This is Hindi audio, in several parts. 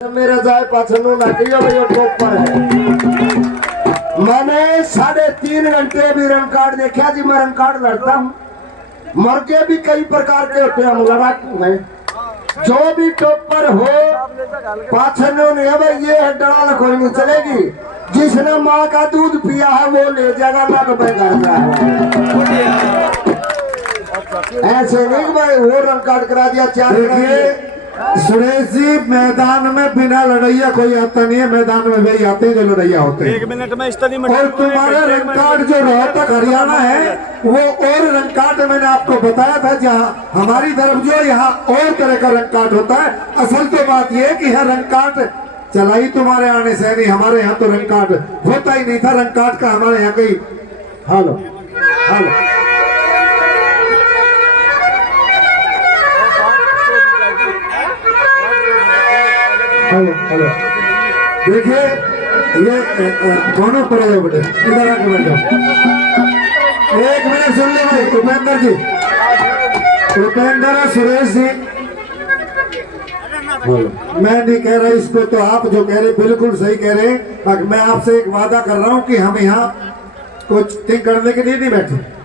मेरा जाए पाछनू ना कहियो भाई टॉप पर है। मैंने 3.5 घंटे भी रन कार्ड देखा जी। मैं रन कार्ड लड़ता हूँ। मुर्गे भी कई प्रकार के होते हैं, हम लड़ाकू हैं। जो भी टॉप पर हो पाछनू नहीं है भाई, ये है डराल कोई नहीं चलेगी। जिसने माँ का दूध पिया है वो ले जाएगा ना तो मैं कर रहा है। ऐसे नहीं भाई वो रन कार्ड करा दिया 4। सुरेश जी, मैदान में बिना लड़ैया कोई आता नहीं है। मैदान में वही आते हैं जो लड़ैया होते हैं। 1 मिनट में इस तरह और तुम्हारा रंग कार्ड जो रोहतक हरियाणा है वो और रंग कार्ड मैंने आपको बताया था। जहाँ हमारी तरफ जो यहाँ और तरह का रंग कार्ड होता है। असल तो बात ये है कि यहाँ रंग कार्ड चला ही तुम्हारे आने से नहीं, हमारे यहाँ तो रंग कार्ड होता ही नहीं था। रंग कार्ड का हमारे यहाँ कहीं हेलो हेलो हेलो हेलो देखिए, ये दोनों पर है बेटे, इधर आके बैठो। 1 मिनट सुन ले भाई। उपेंद्र जी, उपेंद्र और सुरेश जी, मैं नहीं कह रहा इसको, तो आप जो कह रहे बिल्कुल सही कह रहे हैं। मैं आपसे एक वादा कर रहा हूं कि हम यहाँ कुछ थिंक करने के लिए नहीं बैठे।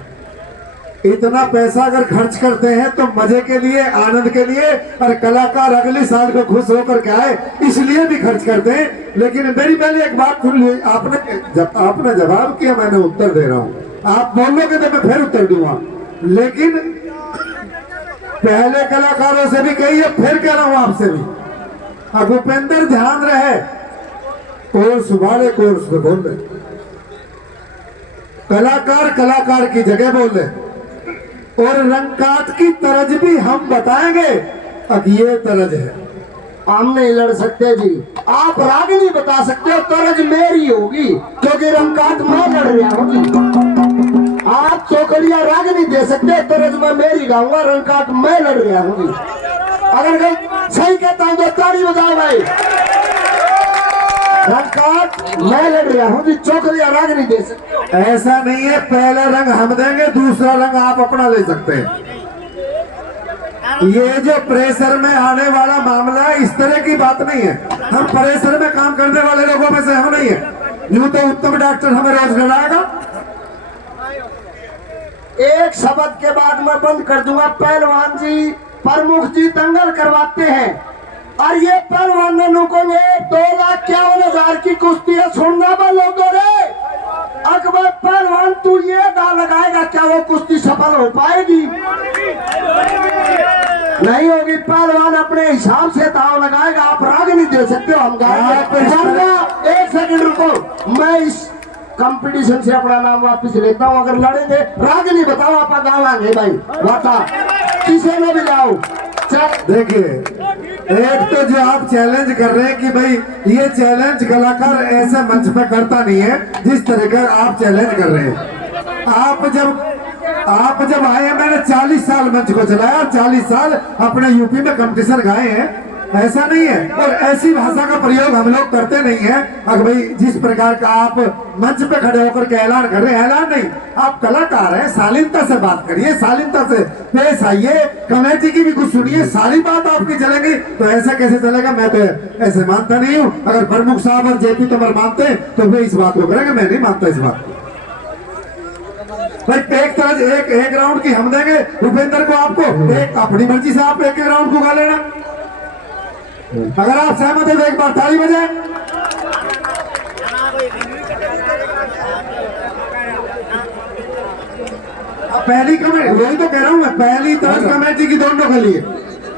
इतना पैसा अगर खर्च करते हैं तो मजे के लिए, आनंद के लिए, और कलाकार अगले साल को खुश होकर के आए इसलिए भी खर्च करते हैं। लेकिन मेरी पहले एक बात सुन ली। आपने जवाब किया, मैंने उत्तर दे रहा हूँ। आप बोलोगे तो मैं फिर उत्तर दूंगा। लेकिन पहले कलाकारों से भी कही है, फिर कह रहा हूँ आपसे भी। अब उपेंद्र ध्यान रहे, कोर्स वाले कोर्स में बोल रहे, कलाकार कलाकार की जगह बोल रहे, और रंगकाट की तरज भी हम बताएंगे। अब ये तरज है, हम नहीं लड़ सकते जी। आप रागिनी बता सकते हो, तरज मेरी होगी क्योंकि रंगकाट मैं लड़ रहा हूँ। आप चौकड़िया रागिनी दे सकते हो, तरज मैं मेरी गाऊंगा, रंगकाट मैं लड़ रहा हूँ। अगर सही कहता हूँ तो ताली बजाओ भाई। रंगकाट मैं लड़ रहा हूँ जी, चौकड़िया रागिनी दे सकते हो। ऐसा नहीं है, पहला रंग हम देंगे, दूसरा रंग आप अपना ले सकते हैं। ये जो प्रेशर में आने वाला मामला है, इस तरह की बात नहीं है। हम प्रेशर में काम करने वाले लोगों में से हम नहीं है। यूं तो उत्तम डॉक्टर हमें रोज लड़ाएगा। एक शब्द के बाद मैं बंद कर दूंगा। पहलवान जी, प्रमुख जी दंगल करवाते हैं और ये पहलवान ने रुकोगे। 2,51,000 की कुश्ती है, सुनना बा लोगों रे। अकबर पहलवान तू ये दाव लगाएगा, क्या वो कुश्ती सफल हो पाएगी? नहीं होगी। पहलवान अपने हिसाब से दाव लगाएगा। आप राग नहीं दे सकते हो, हम गाएंगे। 1 सेकंड रुको, मैं इस कंपटीशन से अपना नाम वापस लेता हूँ। अगर लड़ेंगे राग नहीं बताओ, आप गावांगे भाई। वाता किसे में भी जाओ। देखिए, एक तो जो आप चैलेंज कर रहे हैं कि भाई ये चैलेंज कलाकार ऐसे मंच पे करता नहीं है जिस तरह का आप चैलेंज कर रहे हैं। आप जब आए हैं, मैंने 40 साल मंच को चलाया, 40 साल अपने यूपी में कंपटीशन गाए हैं। ऐसा नहीं है, और ऐसी भाषा का प्रयोग हम लोग करते नहीं है। अगर भाई जिस प्रकार का आप मंच पे खड़े होकर के ऐलान कर रहे हैं, ऐलान नहीं, आप कलाकार हैं, शालीनता से बात करिए, शालीनता से पेश आइए, कमेटी की भी कुछ सुनिए, सारी बात आपकी चलेगी। तो ऐसा कैसे चलेगा? मैं तो ऐसे मानता नहीं हूँ। अगर प्रमुख साहब और जेपी तोमर मानते हैं तो वे इस बात को करेंगे, मैं नहीं मानता इस बात को। भाई एक तरह एक राउंड की हम देंगे भूपेंद्र को, आपको एक अपनी मर्जी से आप एक राउंड को गा लेना। अगर आप सहमत है तो एक बार ताली बजाएं। पहली कमेटी, वही तो कह रहा हूं मैं, पहली तरह कमेटी की दोनों के लिए,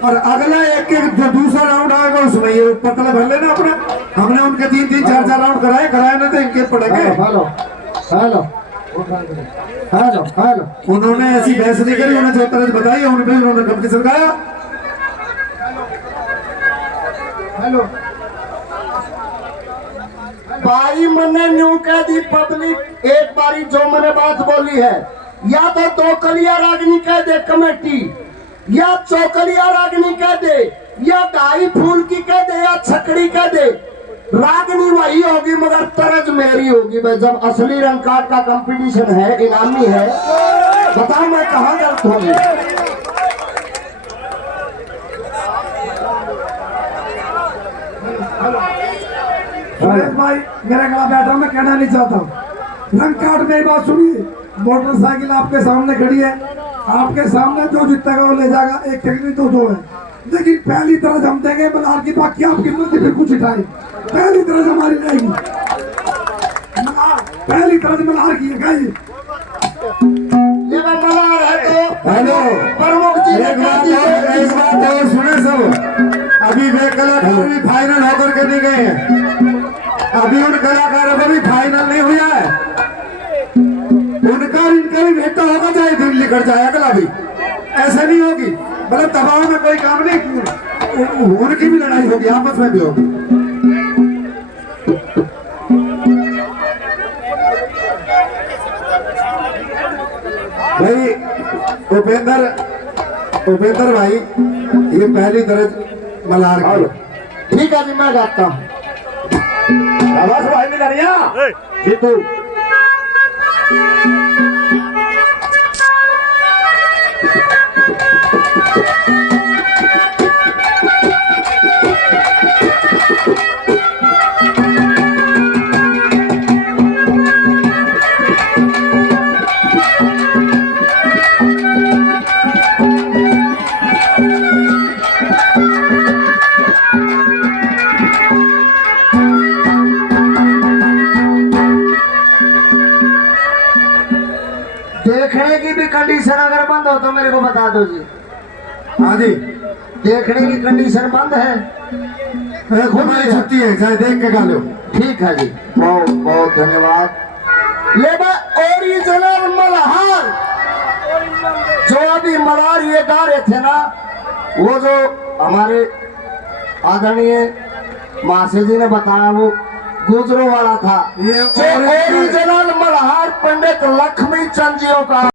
और अगला एक जो दूसरा राउंड आएगा उसमें ये पतला भर लेना अपना। हमने उनके 3-3, 4-4 राउंड कराए ना, तो इनके पड़ेंगे। Hello hello hello hello. उन्होंने ऐसी बहस नहीं करी, उन्होंने जो तरह बताई उन्होंने कंपटीशन कराया। हेलो भाई, मैंने न्यू कह दी पब्लिक एक बारी जो मैंने बात बोली है, या तो 2 कलिया रागनी कह दे कमेटी, या चौकलिया रागनी कह दे, या 2.5 फूल की कह दे, या छकड़ी कह दे। रागनी वही होगी मगर तरज मेरी होगी भाई। जब असली रंग कार्ड का कंपटीशन है, इनामी है, बताओ मैं कहाँ गलत होगी? सुरेश भाई मेरे गला बैठा, मैं कहना नहीं चाहता हूँ। रंग कार्ड में बात सुनिए, मोटरसाइकिल आपके सामने खड़ी है, आपके सामने जो जीतेगा वो ले जाएगा, एक टिकट नहीं तो दो है, लेकिन पहली तरह हम देंगे मल्हार की, बाकी आपकी मर्जी फिर कुछ उठाए। पहली तरह हमारी रहेगी, पहली तरह मल्हार की है। ये मल्हार है तो हेलो, प्रमुख जी एक बात और सुने सब, अभी वे कलाकार भी फाइनल होकर के नहीं गए हैं, अभी उन कलाकारों को भी फाइनल नहीं हुआ है, उनका और इनका भी भेंटा होगा, चाहे दिल्ली कर जाए अगला भी, ऐसा नहीं होगी, मतलब दबाव में कोई काम नहीं, उनकी भी लड़ाई होगी, आपस में भी होगी। भाई उपेंद्र भाई, ये पहली दर्ज मल्हार की। ठीक है जी, मैं गाता हूँ। आवाज भाई में करिया जीतू देखने की भी कंडीशन अगर बंद हो तो मेरे को बता दो जी। हाँ जी, देखने की कंडीशन बंद है, हमारी छुट्टी है, चाहे देख के गा लो। ठीक है जी, बहुत बहुत धन्यवाद। लेकिन ओरिजिनल मल्हार जो अभी मल्हार ये गा रहे थे ना, वो जो हमारे आदरणीय मासे जी ने बताया, वो गुजरों वाला था। ये जो ओरिजिनल मल्हार पंडित लक्ष्मी चंद जी का